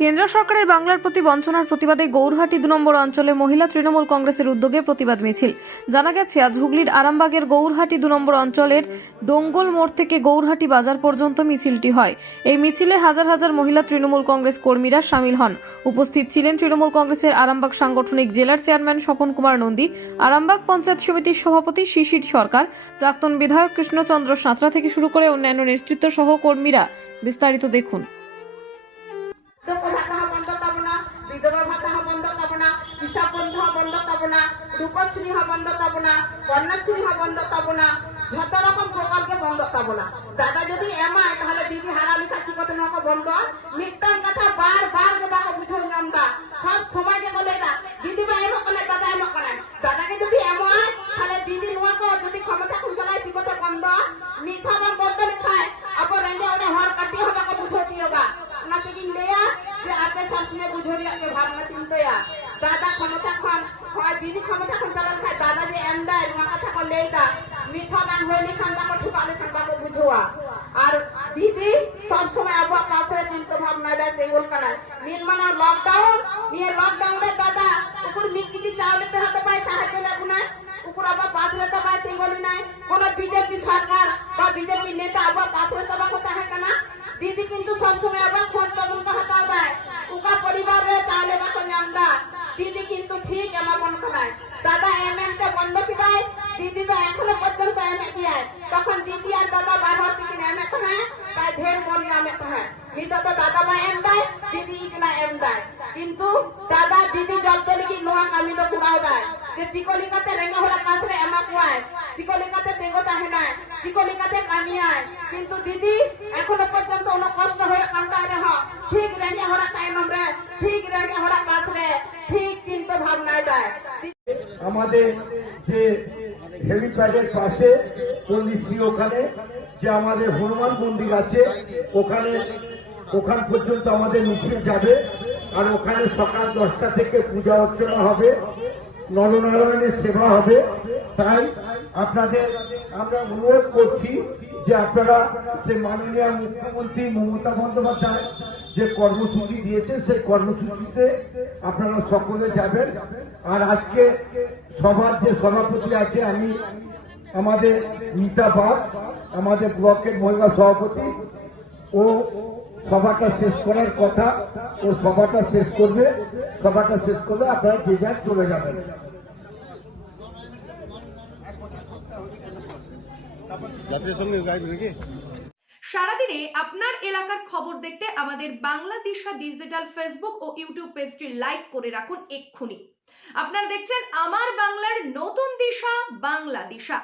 কেন্দ্র সরকারের বাংলার প্রতি বঞ্চনার প্রতিবাদে গৌরহাটি 2 নম্বর অঞ্চলে মহিলা তৃণমূল কংগ্রেসের উদ্যোগে প্রতিবাদ মিছিল। জানা গেছে, আজ হুগলির আরামবাগের গৌরহাটি 2 নম্বর অঞ্চলের ডোঙ্গল মোড় থেকে গৌরহাটি বাজার পর্যন্ত মিছিলটি হয়। এই মিছিলে হাজার হাজার মহিলা তৃণমূল কংগ্রেস কর্মীরা সামিল হন। উপস্থিত ছিলেন তৃণমূল কংগ্রেসের আরামবাগ সাংগঠনিক জেলার চেয়ারম্যান স্বপন কুমার নন্দী, আরামবাগ পঞ্চায়েত সমিতির সভাপতি শিশির সরকার, প্রাক্তন বিধায়ক কৃষ্ণচন্দ্র সাঁতরা থেকে শুরু করে অন্যান্য নেতৃত্ব সহ কর্মীরা। বিস্তারিত দেখুন। বিধবা ভাতা বন্ধ করবো না, কৃষক বন্ধু বন্ধ করবো না, রূপশ্রী বন্ধ করবো না, কন্যাশ্রী বন্ধ করবো না, যত রকম প্রকল্প বন্ধ করবো না। দাদা যদি এমায় তাহলে দিদি হারামি খাচ্ছি কত নক বন্ধ মিটন কথা বার বাকে বুঝাই নামদা সব সময়কে বলে দা দিদি বা এমন করে দাদা এমন করে দাদাকে যদি এমন তাহলে দিদি নোয়াকে যদি ক্ষমতা খুন চালাই কত বন্ধ মিঠা বাম বন্ধ লিখায় আবার রেঙ্গে ওরে হর কাটি হবে বুঝাই দিওগা না থেকে লেয়া যে আপনি সবসময় বুঝরি আপনি ভাবনা চিন্তা দাদা ক্ষমতা খান হয় দিদি ক্ষমতা খান চালান খায় দাদা যে এম দেয় নোয়া কথা করলে দা মিঠা বান হইলি খান তাকে ঠুকালে খান বাবু বুঝোয়া আর দিদি সব সময় আবহাওয়া পাশে চিন্তা ভাবনা দেয় তেগুল কানায় নির্মাণ লকডাউন নিয়ে লকডাউনে দাদা উপর মিকিটি চাউলেতে হতে পায় সাহায্য লাগু না উপর আবার পাশে তো পায় তেগুলি নাই কোন বিজেপি সরকার বা বিজেপি নেতা আবার পাশে তো বা কোথায় হয় না দিদি কিন্তু সব সময় আবার খোঁজ তদন্ত তো হতা দেয় উকা পরিবারে চাউলে বা নামদা দিদি কিন্তু ঠিক আমার মন খানায় দাদা এমএম তে বন্ধ কি দেয় দিদি তো এখনো পর্যন্ত এমএ দিয়ায় তখন দিদি আর দাদা বার হতে কিনা এমএ খানায় তাই ঢের বলি আমি খানায় নিতো তো দাদা বা এম দেয় দিদি ইতনা এম দেয় কিন্তু দাদা দিদি জব তলি কি নোয়া কামি তো কুড়াও দেয় যে চিকলিকাতে রেঙ্গে হলা কাছরে এমা কুয়ায় চিকলিকাতে দেগো তাহে নাই চিকলিকাতে কামিয়ায় কিন্তু দিদি এখনো পর্যন্ত অন্য কষ্ট হয়ে কান্তা রহ ঠিক রেঙ্গে হলা কায়নম রে ঠিক রেঙ্গে হলা কাছরে ঠিক চিন্তা ভাবনায় দেয় আমাদের যে হেলিপ্যাডের পাশে পল্লীশ্রী ওখানে যে আমাদের হনুমান মন্দির আছে ওখান পর্যন্ত আমাদের মিছিল যাবে আর ওখানে সকাল 10টা থেকে পূজা অর্চনা হবে, নরনারায়ণের সেবা হবে। তাই আপনাদের আমরা অনুরোধ করছি যে আপনারা যে মাননীয় মুখ্যমন্ত্রী মমতা বন্দ্যোপাধ্যায় যে কর্মসূচি দিয়েছেন সেই কর্মসূচিতে আপনারা সকলে যাবেন। আর আজকে সভার যে সভাপতি আছে আমি আমাদের মিতা বাগ আমাদের ব্লকের মহিলা সভাপতি ও সভাটা শেষ করার কথা ও সভাটা শেষ করবে। সভাটা শেষ করলে আপনারা যে যার চলে যাবেন। সারাদিনে আপনার এলাকার খবর দেখতে আমাদের বাংলাদিশা ডিজিটাল ফেসবুক ও ইউটিউব পেজটি লাইক করে রাখুন এক্ষুনি। আপনারা দেখছেন আমার বাংলার নতুন দিশা, বাংলা দিশা।